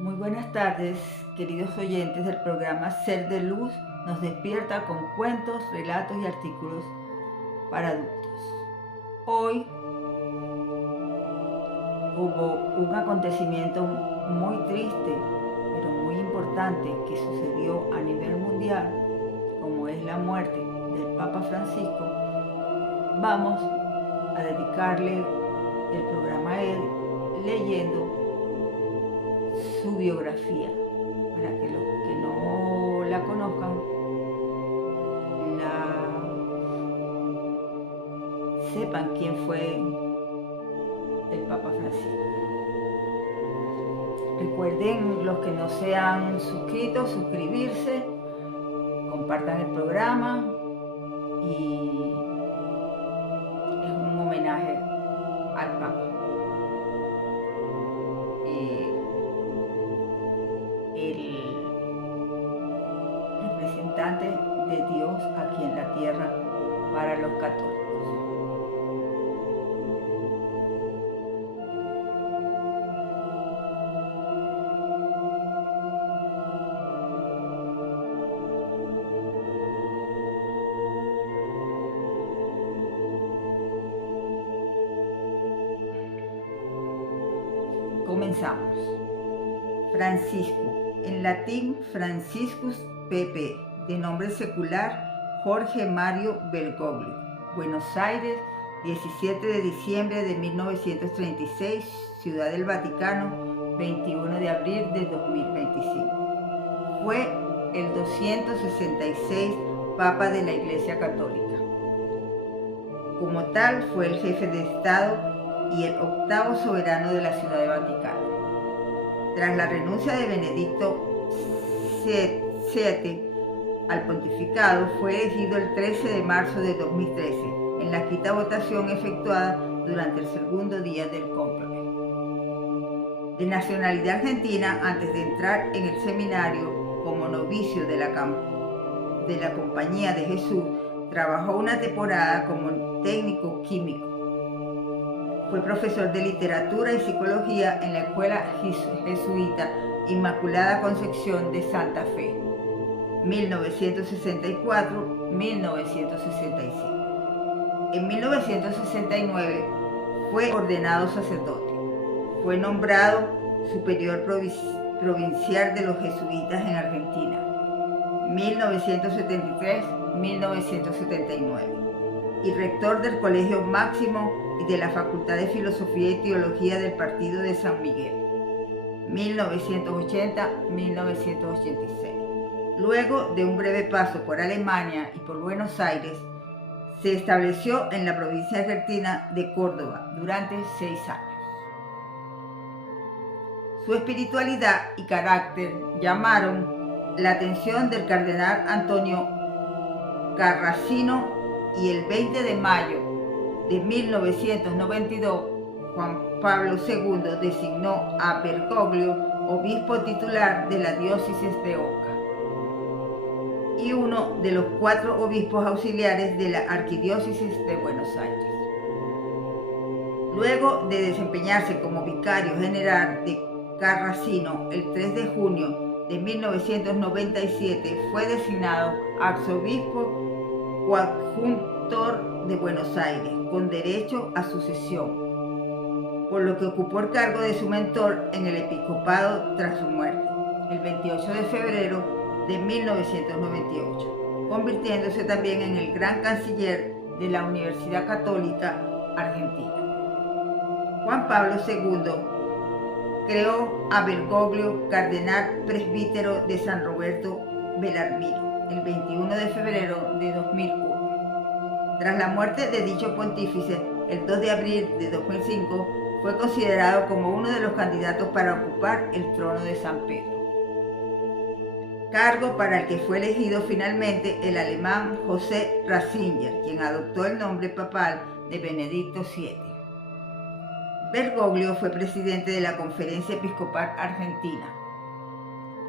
Muy buenas tardes, queridos oyentes del programa Ser de Luz nos despierta con cuentos, relatos y artículos para adultos. Hoy hubo un acontecimiento muy triste, pero muy importante que sucedió a nivel mundial, como es la muerte del Papa Francisco. Vamos a dedicarle el programa a él leyendo su biografía, para que los que no la conozcan sepan quién fue el Papa Francisco. Recuerden, los que no se han suscrito, suscribirse, compartan el programa y es un homenaje al Papa. El representante de Dios aquí en la tierra para los católicos. Comenzamos. Francisco, en latín Franciscus pp, de nombre secular Jorge Mario Bergoglio, Buenos Aires, 17 de diciembre de 1936, Ciudad del Vaticano, 21 de abril de 2025. Fue el 266 Papa de la Iglesia Católica. Como tal, fue el jefe de Estado y el octavo soberano de la Ciudad del Vaticano. Tras la renuncia de Benedicto VII al pontificado, fue elegido el 13 de marzo de 2013, en la quinta votación efectuada durante el segundo día del cónclave. De nacionalidad argentina, antes de entrar en el seminario como novicio de la Compañía de Jesús, trabajó una temporada como técnico químico. Fue profesor de literatura y psicología en la Escuela Jesuita Inmaculada Concepción de Santa Fe, 1964-1965. En 1969 fue ordenado sacerdote. Fue nombrado superior provincial de los jesuitas en Argentina, 1973-1979. Y rector del Colegio Máximo y de la Facultad de Filosofía y Teología del Partido de San Miguel, 1980-1986. Luego de un breve paso por Alemania y por Buenos Aires, se estableció en la provincia argentina de Córdoba durante 6 años. Su espiritualidad y carácter llamaron la atención del cardenal Antonio Carracino, y el 20 de mayo de 1992, Juan Pablo II designó a Bergoglio obispo titular de la diócesis de Oca y uno de los 4 obispos auxiliares de la arquidiócesis de Buenos Aires. Luego de desempeñarse como vicario general de Carracino, el 3 de junio de 1997 fue designado arzobispo coadjutor de Buenos Aires, con derecho a sucesión, por lo que ocupó el cargo de su mentor en el episcopado tras su muerte, el 28 de febrero de 1998, convirtiéndose también en el gran canciller de la Universidad Católica Argentina. Juan Pablo II creó a Bergoglio cardenal presbítero de San Roberto Belarmino el 21 de febrero de 2001. Tras la muerte de dicho pontífice, el 2 de abril de 2005, fue considerado como uno de los candidatos para ocupar el trono de San Pedro, cargo para el que fue elegido finalmente el alemán José Ratzinger, quien adoptó el nombre papal de Benedicto VII. Bergoglio fue presidente de la Conferencia Episcopal Argentina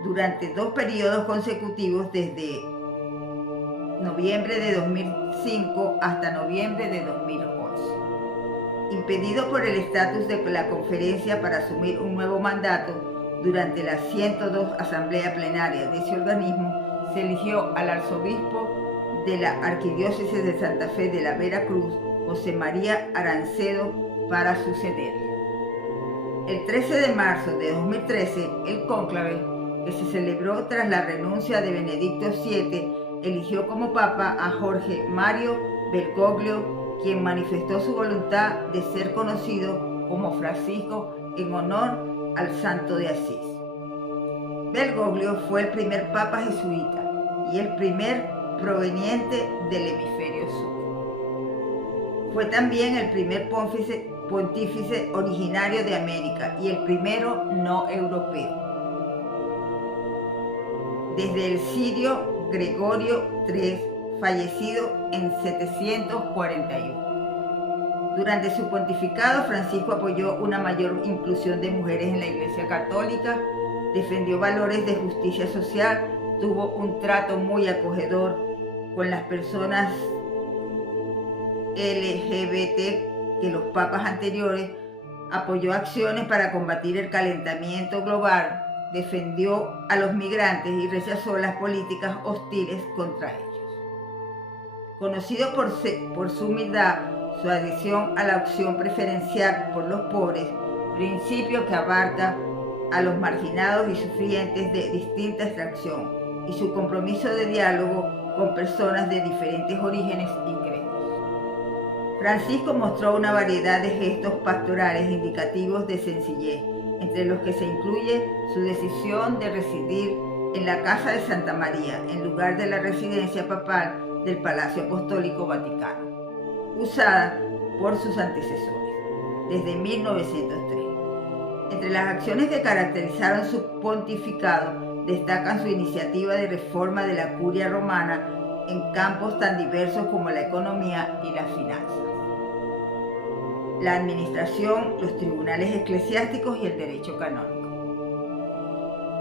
durante 2 periodos consecutivos, desde noviembre de 2005 hasta noviembre de 2011. Impedido por el estatus de la conferencia para asumir un nuevo mandato, durante la 102 Asamblea Plenaria de ese organismo, se eligió al arzobispo de la Arquidiócesis de Santa Fe de la Veracruz, José María Arancedo, para sucederle. El 13 de marzo de 2013, el cónclave, que se celebró tras la renuncia de Benedicto VII, eligió como papa a Jorge Mario Bergoglio, quien manifestó su voluntad de ser conocido como Francisco en honor al santo de Asís. Bergoglio fue el primer papa jesuita y el primer proveniente del hemisferio sur. Fue también el primer pontífice originario de América y el primero no europeo. Desde el sirio Gregorio III, fallecido en 741. Durante su pontificado, Francisco apoyó una mayor inclusión de mujeres en la Iglesia Católica, defendió valores de justicia social, tuvo un trato muy acogedor con las personas LGBT que los papas anteriores, apoyó acciones para combatir el calentamiento global, defendió a los migrantes y rechazó las políticas hostiles contra ellos. Conocido por su humildad, su adhesión a la opción preferencial por los pobres, principio que abarca a los marginados y sufrientes de distinta extracción, y su compromiso de diálogo con personas de diferentes orígenes y credos. Francisco mostró una variedad de gestos pastorales indicativos de sencillez, entre los que se incluye su decisión de residir en la Casa de Santa María, en lugar de la residencia papal del Palacio Apostólico Vaticano, usada por sus antecesores desde 1903. Entre las acciones que caracterizaron su pontificado destacan su iniciativa de reforma de la curia romana en campos tan diversos como la economía y las finanzas, la administración, los tribunales eclesiásticos y el derecho canónico,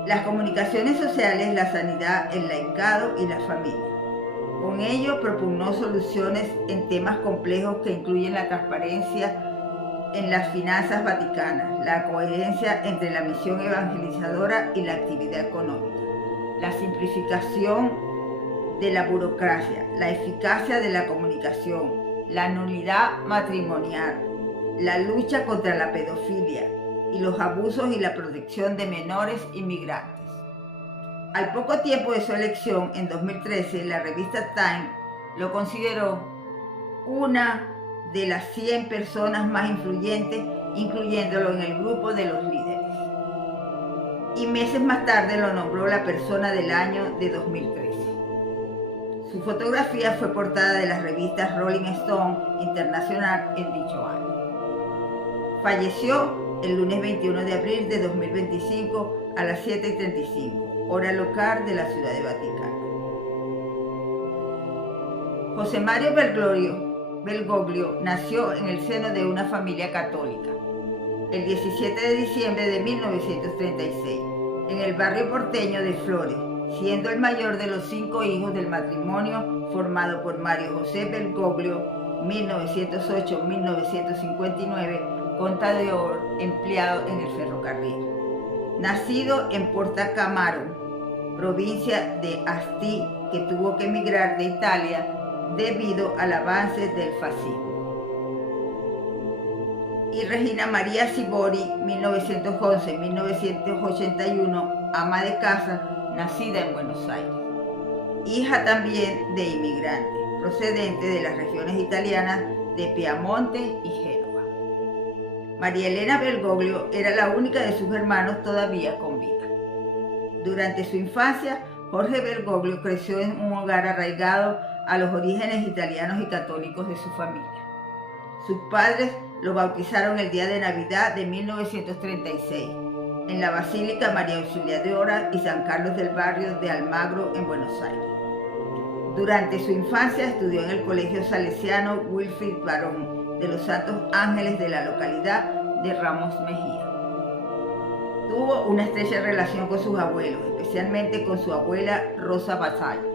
las comunicaciones sociales, la sanidad, el laicado y la familia. Con ello propugnó soluciones en temas complejos que incluyen la transparencia en las finanzas vaticanas, la coherencia entre la misión evangelizadora y la actividad económica, la simplificación de la burocracia, la eficacia de la comunicación, la nulidad matrimonial, la lucha contra la pedofilia y los abusos y la protección de menores inmigrantes. Al poco tiempo de su elección, en 2013, la revista Time lo consideró una de las 100 personas más influyentes, incluyéndolo en el grupo de los líderes. Y meses más tarde lo nombró la persona del año de 2013. Su fotografía fue portada de las revistas Rolling Stone Internacional en dicho año. Falleció el lunes 21 de abril de 2025 a las 7:35, hora local de la Ciudad de Vaticano. José Mario Bergoglio nació en el seno de una familia católica el 17 de diciembre de 1936 en el barrio porteño de Flores, siendo el mayor de los 5 hijos del matrimonio formado por Mario José Bergoglio, 1908-1959, contador empleado en el ferrocarril. Nacido en Portacamaro, provincia de Asti, que tuvo que emigrar de Italia debido al avance del fascismo. Y Regina María Sibori, 1911-1981, ama de casa, nacida en Buenos Aires. Hija también de inmigrantes, procedente de las regiones italianas de Piamonte y Génova. María Elena Bergoglio era la única de sus hermanos todavía con vida. Durante su infancia, Jorge Bergoglio creció en un hogar arraigado a los orígenes italianos y católicos de su familia. Sus padres lo bautizaron el día de Navidad de 1936 en la Basílica María Auxiliadora y San Carlos del Barrio de Almagro en Buenos Aires. Durante su infancia estudió en el Colegio Salesiano Wilfrid Barón de los Santos Ángeles de la localidad de Ramos Mejía. Tuvo una estrecha relación con sus abuelos, especialmente con su abuela Rosa Vasallo.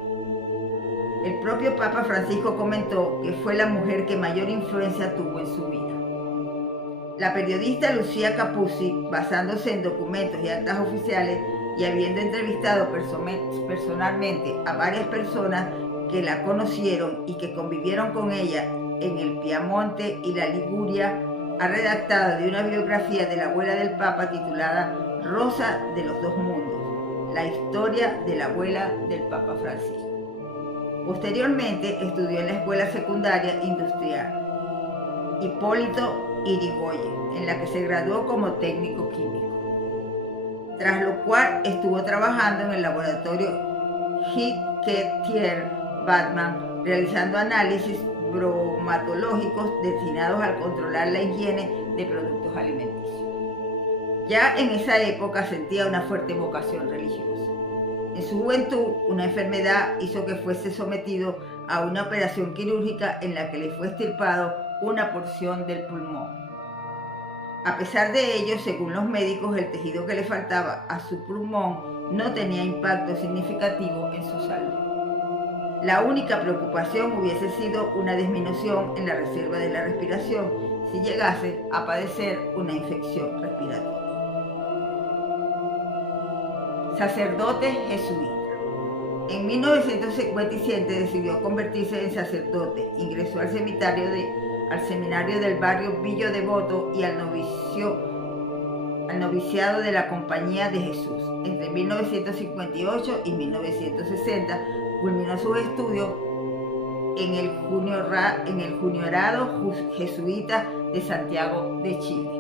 El propio Papa Francisco comentó que fue la mujer que mayor influencia tuvo en su vida. La periodista Lucía Capuzzi, basándose en documentos y actas oficiales y habiendo entrevistado personalmente a varias personas que la conocieron y que convivieron con ella en el Piamonte y la Liguria, ha redactado de una biografía de la abuela del Papa titulada Rosa de los Dos Mundos, la historia de la abuela del Papa Francisco. Posteriormente estudió en la Escuela Secundaria Industrial Hipólito Yrigoyen, en la que se graduó como técnico químico, tras lo cual estuvo trabajando en el laboratorio Hitler-Batman realizando análisis bromatológicos destinados a controlar la higiene de productos alimenticios. Ya en esa época sentía una fuerte vocación religiosa. En su juventud, una enfermedad hizo que fuese sometido a una operación quirúrgica en la que le fue extirpado una porción del pulmón. A pesar de ello, según los médicos, el tejido que le faltaba a su pulmón no tenía impacto significativo en su salud. La única preocupación hubiese sido una disminución en la reserva de la respiración si llegase a padecer una infección respiratoria. Sacerdote jesuita. En 1957 decidió convertirse en sacerdote, ingresó al seminario del barrio Villa Devoto y al noviciado de la Compañía de Jesús. Entre 1958 y 1960 culminó sus estudios en el Juniorado Jesuita de Santiago de Chile,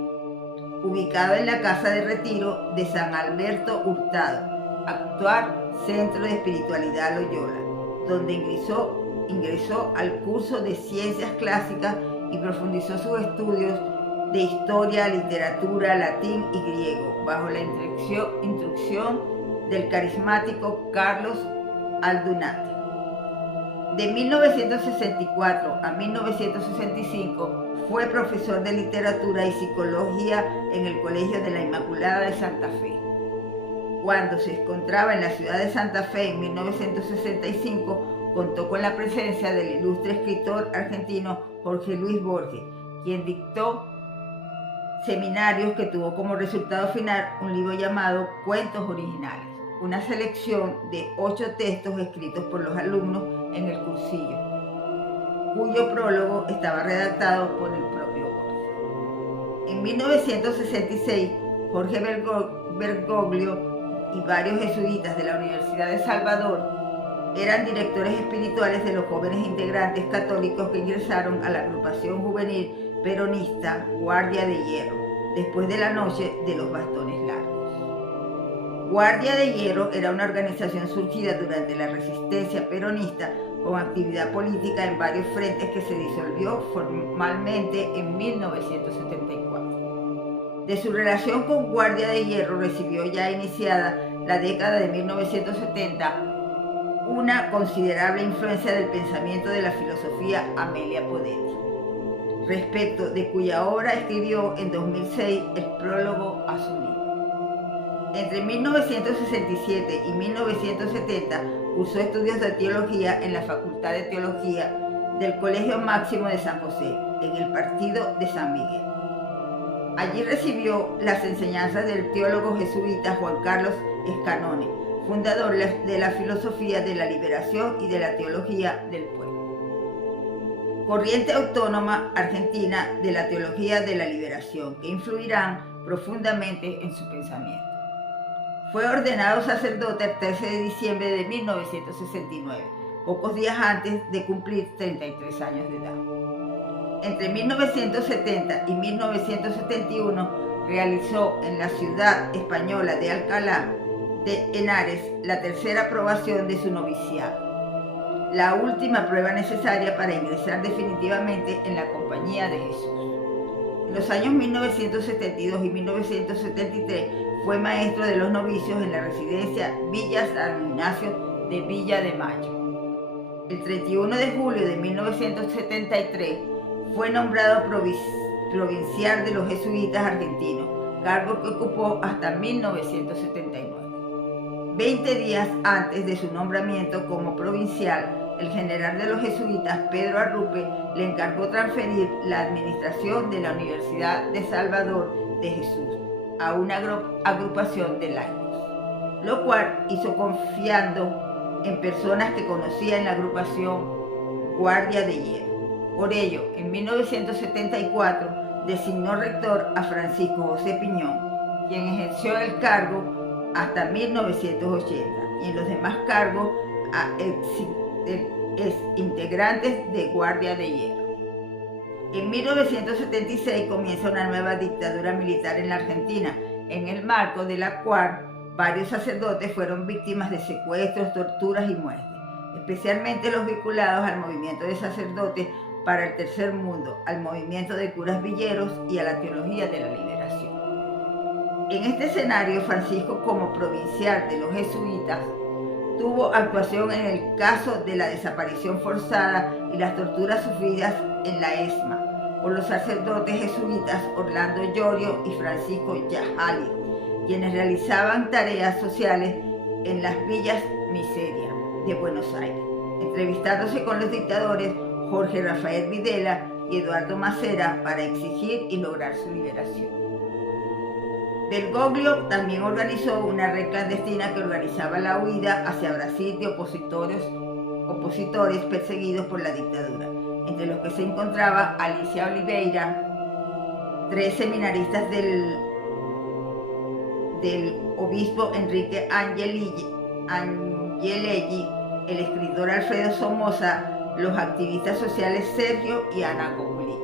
ubicado en la Casa de Retiro de San Alberto Hurtado, actual Centro de Espiritualidad Loyola, donde ingresó al curso de Ciencias Clásicas y profundizó sus estudios de historia, literatura, latín y griego, bajo la instrucción del carismático Carlos Aldunate. De 1964 a 1965 fue profesor de literatura y psicología en el Colegio de la Inmaculada de Santa Fe. Cuando se encontraba en la ciudad de Santa Fe en 1965, contó con la presencia del ilustre escritor argentino Jorge Luis Borges, quien dictó seminarios que tuvo como resultado final un libro llamado Cuentos Originales, una selección de 8 textos escritos por los alumnos en el cursillo, cuyo prólogo estaba redactado por el propio Borges. En 1966, Jorge Bergoglio y varios jesuitas de la Universidad de Salvador eran directores espirituales de los jóvenes integrantes católicos que ingresaron a la agrupación juvenil peronista Guardia de Hierro, después de la Noche de los Bastones Largos. Guardia de Hierro era una organización surgida durante la resistencia peronista con actividad política en varios frentes que se disolvió formalmente en 1974. De su relación con Guardia de Hierro recibió ya iniciada la década de 1970 una considerable influencia del pensamiento de la filosofía Amelia Podetti, respecto de cuya obra escribió en 2006 el prólogo a su libro. Entre 1967 y 1970 cursó estudios de teología en la Facultad de Teología del Colegio Máximo de San José, en el partido de San Miguel. Allí recibió las enseñanzas del teólogo jesuita Juan Carlos Scanone, fundador de la filosofía de la liberación y de la teología del pueblo. Corriente autónoma argentina de la teología de la liberación, que influirán profundamente en su pensamiento. Fue ordenado sacerdote el 13 de diciembre de 1969, pocos días antes de cumplir 33 años de edad. Entre 1970 y 1971 realizó en la ciudad española de Alcalá de Henares la tercera aprobación de su noviciado, la última prueba necesaria para ingresar definitivamente en la Compañía de Jesús. En los años 1972 y 1973 fue maestro de los novicios en la residencia Villa San Ignacio de Villa de Mayo. El 31 de julio de 1973 fue nombrado provincial de los jesuitas argentinos, cargo que ocupó hasta 1979. 20 días antes de su nombramiento como provincial, el general de los jesuitas, Pedro Arrupe, le encargó transferir la administración de la Universidad de Salvador de Jesús a una agrupación de laicos, lo cual hizo confiando en personas que conocía en la agrupación Guardia de Hierro. Por ello, en 1974 designó rector a Francisco José Piñón, quien ejerció el cargo hasta 1980, y en los demás cargos a integrantes de Guardia de Hierro. En 1976 comienza una nueva dictadura militar en la Argentina, en el marco de la cual varios sacerdotes fueron víctimas de secuestros, torturas y muertes, especialmente los vinculados al movimiento de sacerdotes para el Tercer Mundo, al movimiento de curas villeros y a la teología de la liberación. En este escenario, Francisco, como provincial de los jesuitas, tuvo actuación en el caso de la desaparición forzada y las torturas sufridas en la ESMA por los sacerdotes jesuitas Orlando Llorio y Francisco Yajali, quienes realizaban tareas sociales en las villas Miseria de Buenos Aires, entrevistándose con los dictadores Jorge Rafael Videla y Eduardo Macera para exigir y lograr su liberación. Bergoglio también organizó una red clandestina que organizaba la huida hacia Brasil de opositores perseguidos por la dictadura, entre los que se encontraba Alicia Oliveira, 3 seminaristas del obispo Enrique Angelelli, el escritor Alfredo Somoza, los activistas sociales Sergio y Ana Gobuli.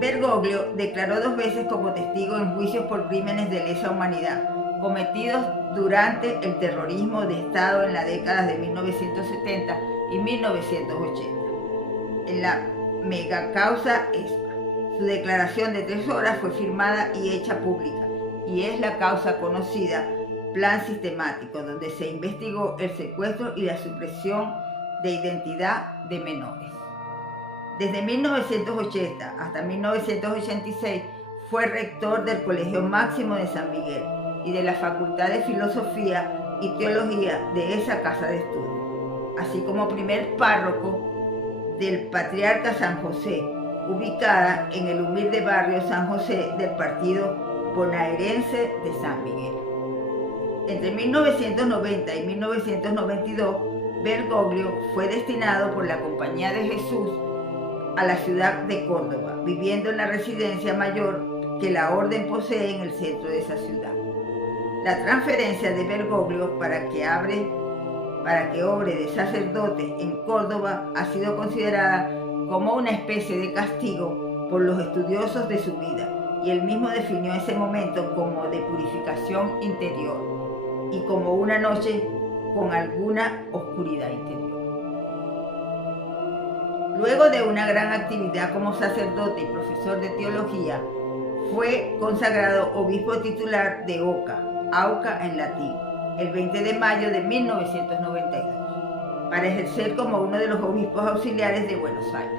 Bergoglio declaró 2 veces como testigo en juicios por crímenes de lesa humanidad cometidos durante el terrorismo de Estado en las décadas de 1970 y 1980, en la megacausa ESPA. Su declaración de 3 horas fue firmada y hecha pública, y es la causa conocida Plan Sistemático, donde se investigó el secuestro y la supresión de identidad de menores. Desde 1980 hasta 1986 fue rector del Colegio Máximo de San Miguel y de la Facultad de Filosofía y Teología de esa casa de estudio, así como primer párroco del Patriarca San José, ubicada en el humilde barrio San José del partido bonaerense de San Miguel. Entre 1990 y 1992, Bergoglio fue destinado por la Compañía de Jesús a la ciudad de Córdoba, viviendo en la residencia mayor que la orden posee en el centro de esa ciudad. La transferencia de Bergoglio para que obre de sacerdote en Córdoba ha sido considerada como una especie de castigo por los estudiosos de su vida, y él mismo definió ese momento como de purificación interior y como una noche con alguna oscuridad interior. Luego de una gran actividad como sacerdote y profesor de teología, fue consagrado obispo titular de Oca, Auca en latín, el 20 de mayo de 1992, para ejercer como uno de los obispos auxiliares de Buenos Aires.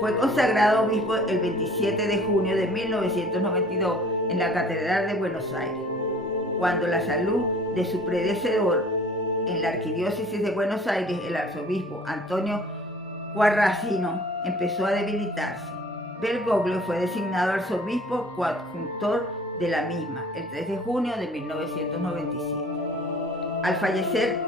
Fue consagrado obispo el 27 de junio de 1992 en la Catedral de Buenos Aires, cuando la salud de su predecesor en la Arquidiócesis de Buenos Aires, el arzobispo Antonio Guarracino, empezó a debilitarse. Bergoglio fue designado arzobispo coadjutor de la misma el 3 de junio de 1997. Al fallecer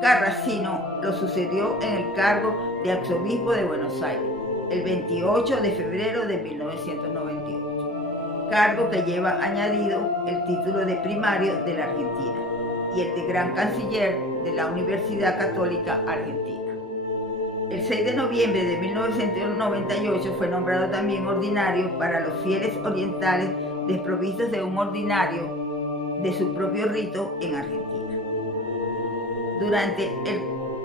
Garracino, lo sucedió en el cargo de arzobispo de Buenos Aires el 28 de febrero de 1998, cargo que lleva añadido el título de primario de la Argentina y el de gran canciller de la Universidad Católica Argentina. El 6 de noviembre de 1998 fue nombrado también ordinario para los fieles orientales desprovistos de un ordinario de su propio rito en Argentina. Durante el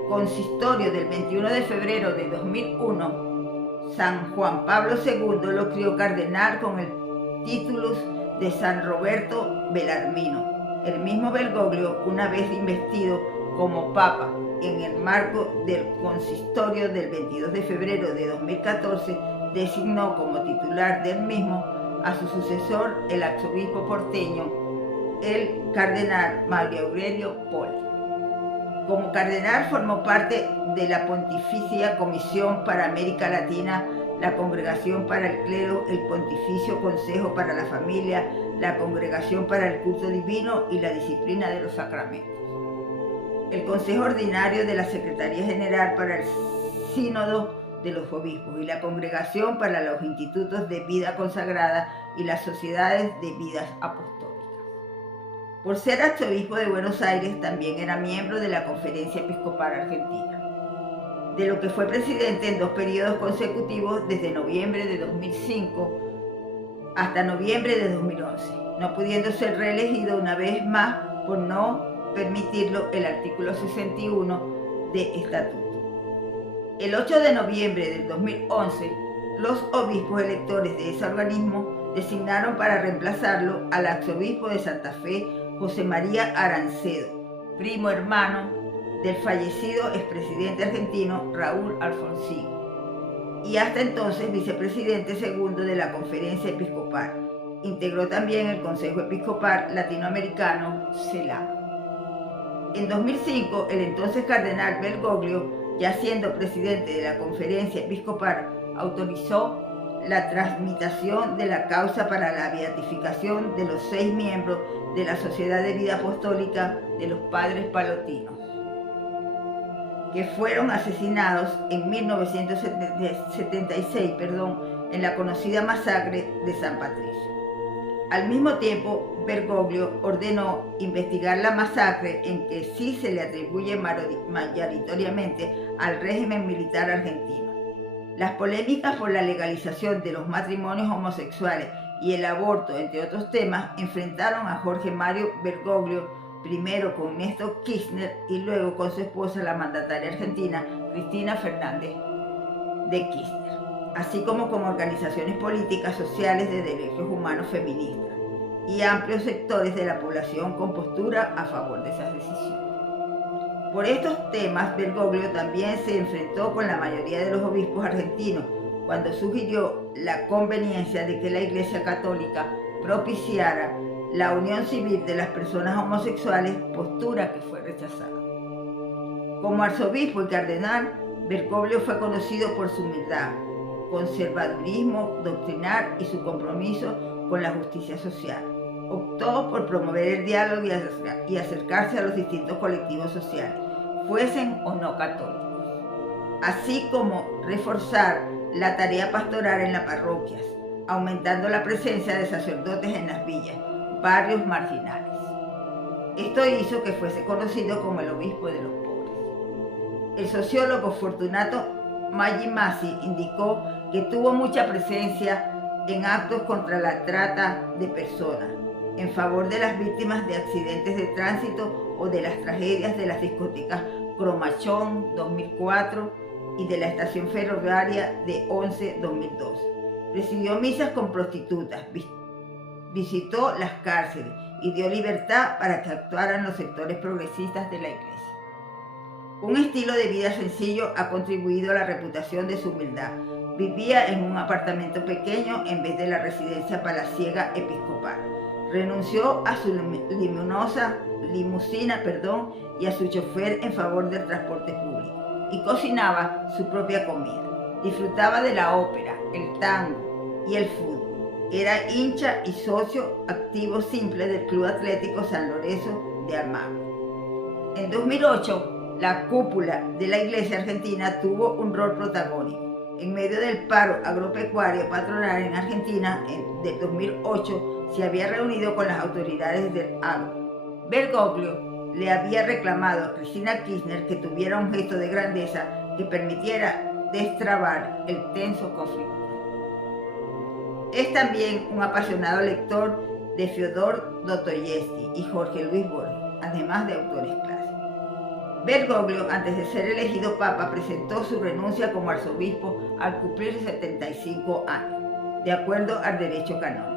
consistorio del 21 de febrero de 2001, San Juan Pablo II lo crió cardenal con el título de San Roberto Bellarmino. El mismo Bergoglio, una vez investido como papa en el marco del consistorio del 22 de febrero de 2014, designó como titular del mismo a su sucesor, el arzobispo porteño, el cardenal Mario Aurelio Poli. Como cardenal formó parte de la Pontificia Comisión para América Latina, la Congregación para el Clero, el Pontificio Consejo para la Familia, la Congregación para el Culto Divino y la Disciplina de los Sacramentos. El Consejo Ordinario de la Secretaría General para el Sínodo de los Obispos y la Congregación para los Institutos de Vida Consagrada y las Sociedades de Vidas Apostólicas. Por ser arzobispo de Buenos Aires, también era miembro de la Conferencia Episcopal Argentina, de lo que fue presidente en 2 periodos consecutivos desde noviembre de 2005 hasta noviembre de 2011, no pudiendo ser reelegido una vez más por no permitirlo el artículo 61 de Estatuto. El 8 de noviembre del 2011, los obispos electores de ese organismo designaron para reemplazarlo al arzobispo de Santa Fe, José María Arancedo, primo hermano del fallecido expresidente argentino Raúl Alfonsín, y hasta entonces vicepresidente segundo de la Conferencia Episcopal. Integró también el Consejo Episcopal Latinoamericano, CELAM. En 2005, el entonces cardenal Bergoglio, ya siendo presidente de la Conferencia Episcopal, autorizó la transmitación de la causa para la beatificación de los 6 miembros de la Sociedad de Vida Apostólica de los Padres Palotinos, que fueron asesinados en 1976 en la conocida masacre de San Patricio. Al mismo tiempo, Bergoglio ordenó investigar la masacre, en que sí se le atribuye mayoritariamente al régimen militar argentino. Las polémicas por la legalización de los matrimonios homosexuales y el aborto, entre otros temas, enfrentaron a Jorge Mario Bergoglio, primero con Néstor Kirchner y luego con su esposa, la mandataria argentina, Cristina Fernández de Kirchner, así como con organizaciones políticas, sociales, de derechos humanos, feministas y amplios sectores de la población con postura a favor de esas decisiones. Por estos temas, Bergoglio también se enfrentó con la mayoría de los obispos argentinos cuando sugirió la conveniencia de que la Iglesia Católica propiciara la unión civil de las personas homosexuales, postura que fue rechazada. Como arzobispo y cardenal, Bergoglio fue conocido por su humildad, conservadurismo doctrinal y su compromiso con la justicia social. Optó por promover el diálogo y acercarse a los distintos colectivos sociales, fuesen o no católicos, así como reforzar la tarea pastoral en las parroquias, aumentando la presencia de sacerdotes en las villas, barrios marginales. Esto hizo que fuese conocido como el obispo de los pobres. El sociólogo Fortunato Maggi Masi indicó que tuvo mucha presencia en actos contra la trata de personas, en favor de las víctimas de accidentes de tránsito o de las tragedias de las discotecas Cromachón 2004 y de la estación ferroviaria de 2012. Presidió misas con prostitutas, visitó las cárceles y dio libertad para que actuaran los sectores progresistas de la Iglesia. Un estilo de vida sencillo ha contribuido a la reputación de su humildad. Vivía en un apartamento pequeño en vez de la residencia palaciega episcopal. Renunció a su limusina y a su chofer en favor del transporte público y cocinaba su propia comida. Disfrutaba de la ópera, el tango y el fútbol. Era hincha y socio activo simple del Club Atlético San Lorenzo de Almagro. En 2008, la cúpula de la Iglesia Argentina tuvo un rol protagónico. En medio del paro agropecuario patronal en Argentina del 2008, se había reunido con las autoridades del agro. Bergoglio le había reclamado a Cristina Kirchner que tuviera un gesto de grandeza que permitiera destrabar el tenso conflicto. Es también un apasionado lector de Fyodor Dostoyevsky y Jorge Luis Borges, además de autores clásicos. Bergoglio, antes de ser elegido papa, presentó su renuncia como arzobispo al cumplir 75 años, de acuerdo al derecho canónico.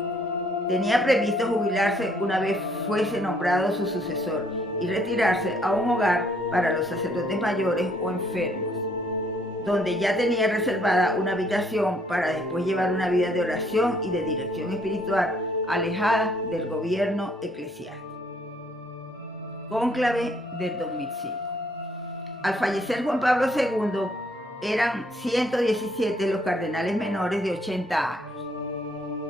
Tenía previsto jubilarse una vez fuese nombrado su sucesor y retirarse a un hogar para los sacerdotes mayores o enfermos, donde ya tenía reservada una habitación para después llevar una vida de oración y de dirección espiritual alejada del gobierno eclesiástico. Cónclave del 2005. Al fallecer Juan Pablo II, eran 117 los cardenales menores de 80 años,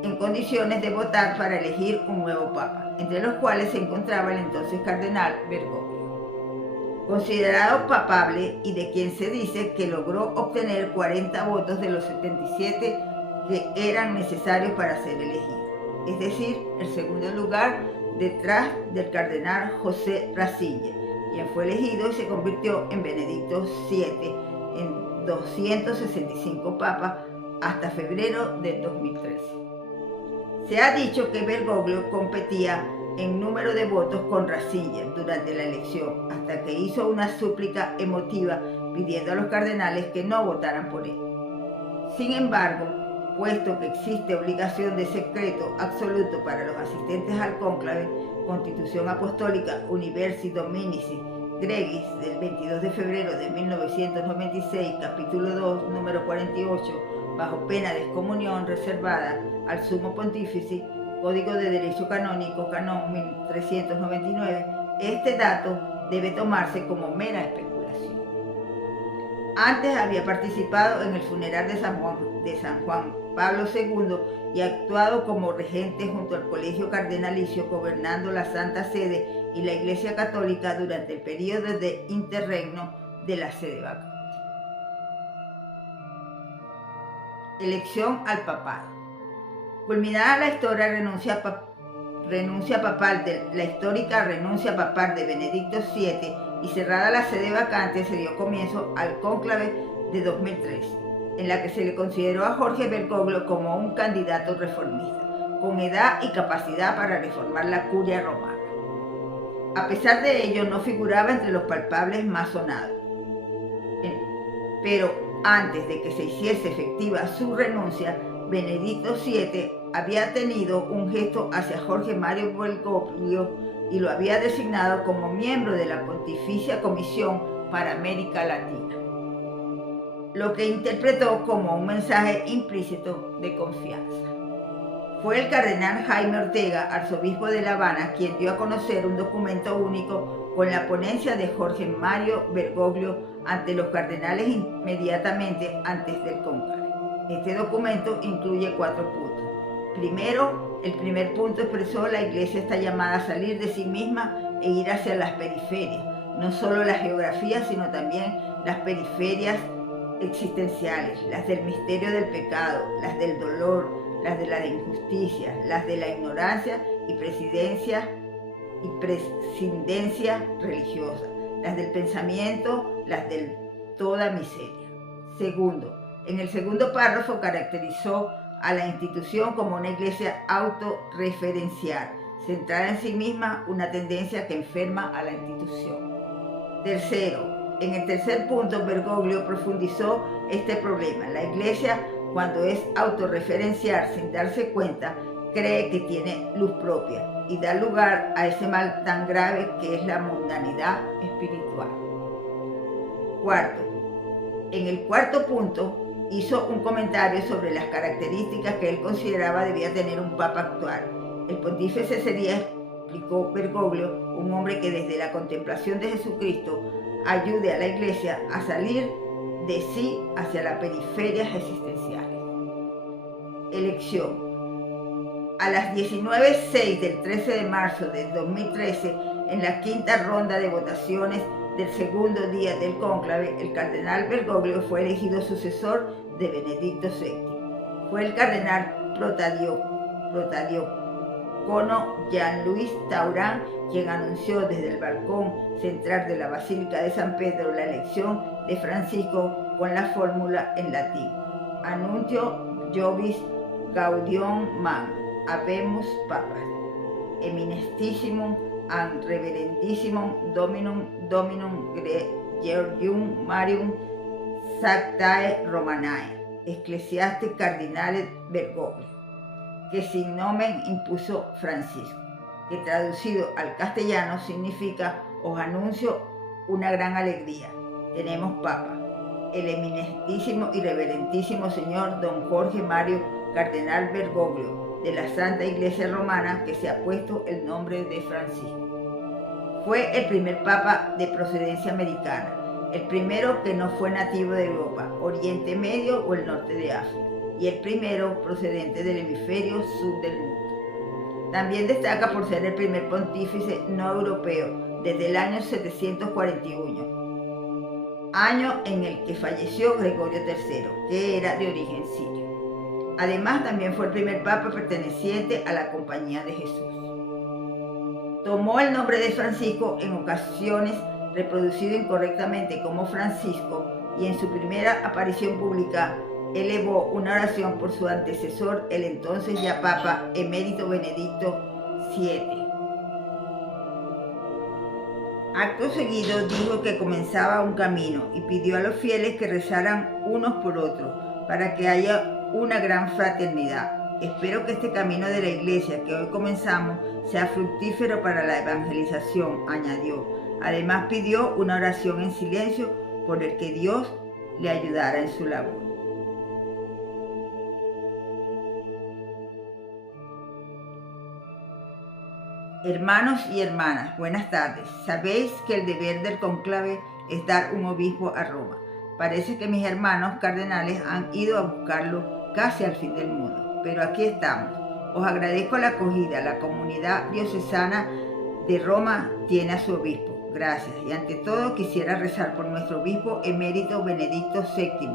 en condiciones de votar para elegir un nuevo papa, entre los cuales se encontraba el entonces cardenal Bergoglio, considerado papable y de quien se dice que logró obtener 40 votos de los 77 que eran necesarios para ser elegido, es decir, el segundo lugar detrás del cardenal José Ratzinger, quien fue elegido y se convirtió en Benedicto VII en 265 papas hasta febrero del 2013. Se ha dicho que Bergoglio competía en número de votos con Ratzinger durante la elección, hasta que hizo una súplica emotiva pidiendo a los cardenales que no votaran por él. Sin embargo, puesto que existe obligación de secreto absoluto para los asistentes al cónclave, Constitución Apostólica Universi Dominici Gregis del 22 de febrero de 1996, capítulo 2, número 48, bajo pena de excomunión reservada al Sumo Pontífice, Código de Derecho Canónico, Canón 1399, este dato debe tomarse como mera especulación. Antes había participado en el funeral de San Juan Pablo II y actuado como regente junto al Colegio Cardenalicio, gobernando la Santa Sede y la Iglesia Católica durante el periodo de interregno de la sede vacante. Elección al papado. Culminada la histórica renuncia papal de Benedicto VII y cerrada la sede vacante, se dio comienzo al cónclave de 2003, en la que se le consideró a Jorge Bergoglio como un candidato reformista, con edad y capacidad para reformar la curia romana. A pesar de ello, no figuraba entre los palpables más sonados. Pero antes de que se hiciese efectiva su renuncia, Benedicto VII había tenido un gesto hacia Jorge Mario Bergoglio y lo había designado como miembro de la Pontificia Comisión para América Latina, lo que interpretó como un mensaje implícito de confianza. Fue el cardenal Jaime Ortega, arzobispo de La Habana, quien dio a conocer un documento único con la ponencia de Jorge Mario Bergoglio ante los cardenales inmediatamente antes del cónclave. Este documento incluye 4 puntos. Primero, el primer punto expresó: la Iglesia está llamada a salir de sí misma e ir hacia las periferias, no solo la geografía, sino también las periferias existenciales, las del misterio del pecado, las del dolor, las de la injusticia, las de la ignorancia y prescindencia religiosa, las del pensamiento, las de toda miseria. Segundo, en el segundo párrafo caracterizó a la institución como una iglesia autorreferencial, centrada en sí misma, una tendencia que enferma a la institución. Tercero, en el tercer punto, Bergoglio profundizó este problema. La iglesia, cuando es autorreferencial sin darse cuenta, cree que tiene luz propia y da lugar a ese mal tan grave que es la mundanidad espiritual. Cuarto, en el cuarto punto hizo un comentario sobre las características que él consideraba debía tener un papa actual. El pontífice sería, explicó Bergoglio, un hombre que desde la contemplación de Jesucristo ayude a la iglesia a salir de sí hacia las periferias existenciales. Elección. A las 19:06 del 13 de marzo de 2013, en la quinta ronda de votaciones del segundo día del cónclave, el cardenal Bergoglio fue elegido sucesor de Benedicto VII. Fue el cardenal protadiácono Jean-Louis Tauran quien anunció desde el balcón central de la Basílica de San Pedro la elección de Francisco con la fórmula en latín: Annuncio Jovis Gaudium Magnum, Habemus Papas, Eminentissimum and Reverendissimum Dominum Georgium Marium Sanctae Romanae, Ecclesiaste Cardinale Bergoglio, que sin nomen impuso Francisco, que traducido al castellano significa: os anuncio una gran alegría, tenemos papa, el eminentísimo y reverentísimo señor don Jorge Mario Cardenal Bergoglio, de la Santa Iglesia Romana, que se ha puesto el nombre de Francisco. Fue el primer papa de procedencia americana, El primero que no fue nativo de Europa, Oriente Medio o el norte de África, y el primero procedente del hemisferio sur del mundo. También destaca por ser el primer pontífice no europeo desde el año 741, año en el que falleció Gregorio III, que era de origen sirio. Además, también fue el primer papa perteneciente a la Compañía de Jesús. Tomó el nombre de Francisco en ocasiones reproducido incorrectamente como Francisco, y en su primera aparición pública elevó una oración por su antecesor, el entonces ya Papa emérito Benedicto VII. Acto seguido dijo que comenzaba un camino y pidió a los fieles que rezaran unos por otros para que haya una gran fraternidad. Espero que este camino de la Iglesia que hoy comenzamos sea fructífero para la evangelización, añadió. Además pidió una oración en silencio por el que Dios le ayudara en su labor. Hermanos y hermanas, buenas tardes. Sabéis que el deber del cónclave es dar un obispo a Roma. Parece que mis hermanos cardenales han ido a buscarlo casi al fin del mundo, pero aquí estamos. Os agradezco la acogida. La comunidad diocesana de Roma tiene a su obispo. Gracias. Y ante todo quisiera rezar por nuestro obispo emérito Benedicto VII.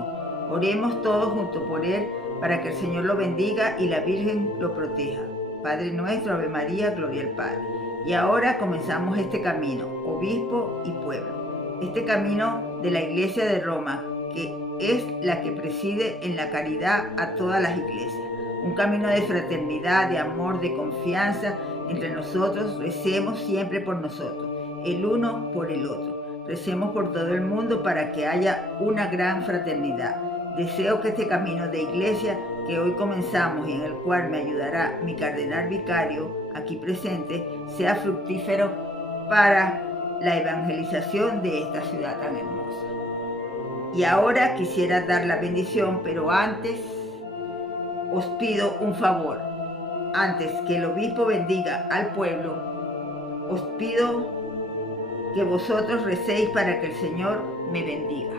Oremos todos juntos por él para que el Señor lo bendiga y la Virgen lo proteja. Padre nuestro, Ave María, gloria al Padre. Y ahora comenzamos este camino, obispo y pueblo. Este camino de la Iglesia de Roma, que es la que preside en la caridad a todas las iglesias. Un camino de fraternidad, de amor, de confianza entre nosotros. Recemos siempre por nosotros, el uno por el otro. Recemos por todo el mundo para que haya una gran fraternidad. Deseo que este camino de iglesia que hoy comenzamos y en el cual me ayudará mi cardenal vicario aquí presente, sea fructífero para la evangelización de esta ciudad tan hermosa. Y ahora quisiera dar la bendición, pero antes os pido un favor. Antes que el obispo bendiga al pueblo, os pido que vosotros recéis para que el Señor me bendiga.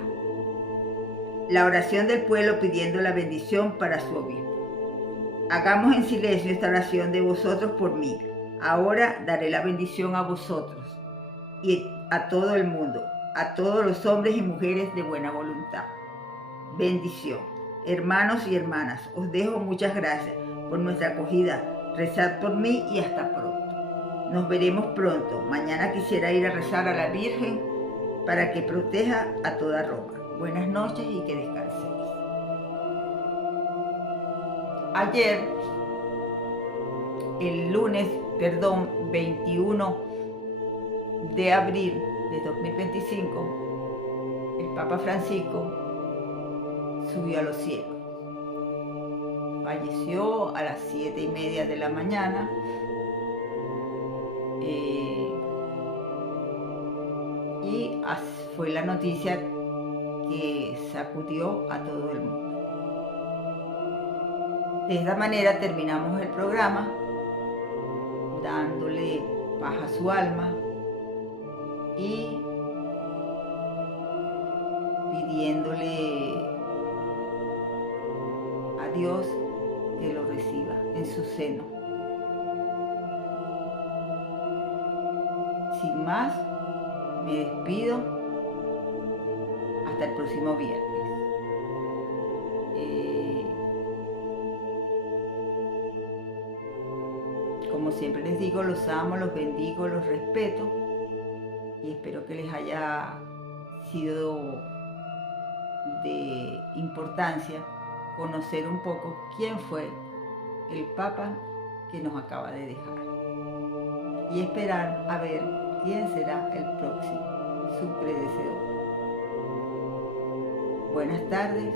La oración del pueblo pidiendo la bendición para su obispo. Hagamos en silencio esta oración de vosotros por mí. Ahora daré la bendición a vosotros y a todo el mundo, a todos los hombres y mujeres de buena voluntad. Bendición. Hermanos y hermanas, os dejo muchas gracias por nuestra acogida. Rezad por mí y hasta pronto. Nos veremos pronto. Mañana quisiera ir a rezar a la Virgen para que proteja a toda Roma. Buenas noches y que descanséis. Ayer, el lunes, 21 de abril de 2025, el Papa Francisco subió a los cielos. Falleció a las 7:30 de la mañana. Y fue la noticia que sacudió a todo el mundo. De esta manera terminamos el programa dándole paz a su alma y pidiéndole a Dios que lo reciba en su seno. Sin más, me despido hasta el próximo viernes. Como siempre les digo, los amo, los bendigo, los respeto y espero que les haya sido de importancia conocer un poco quién fue el Papa que nos acaba de dejar y esperar a ver quién será el próximo, su predecesor. Buenas tardes.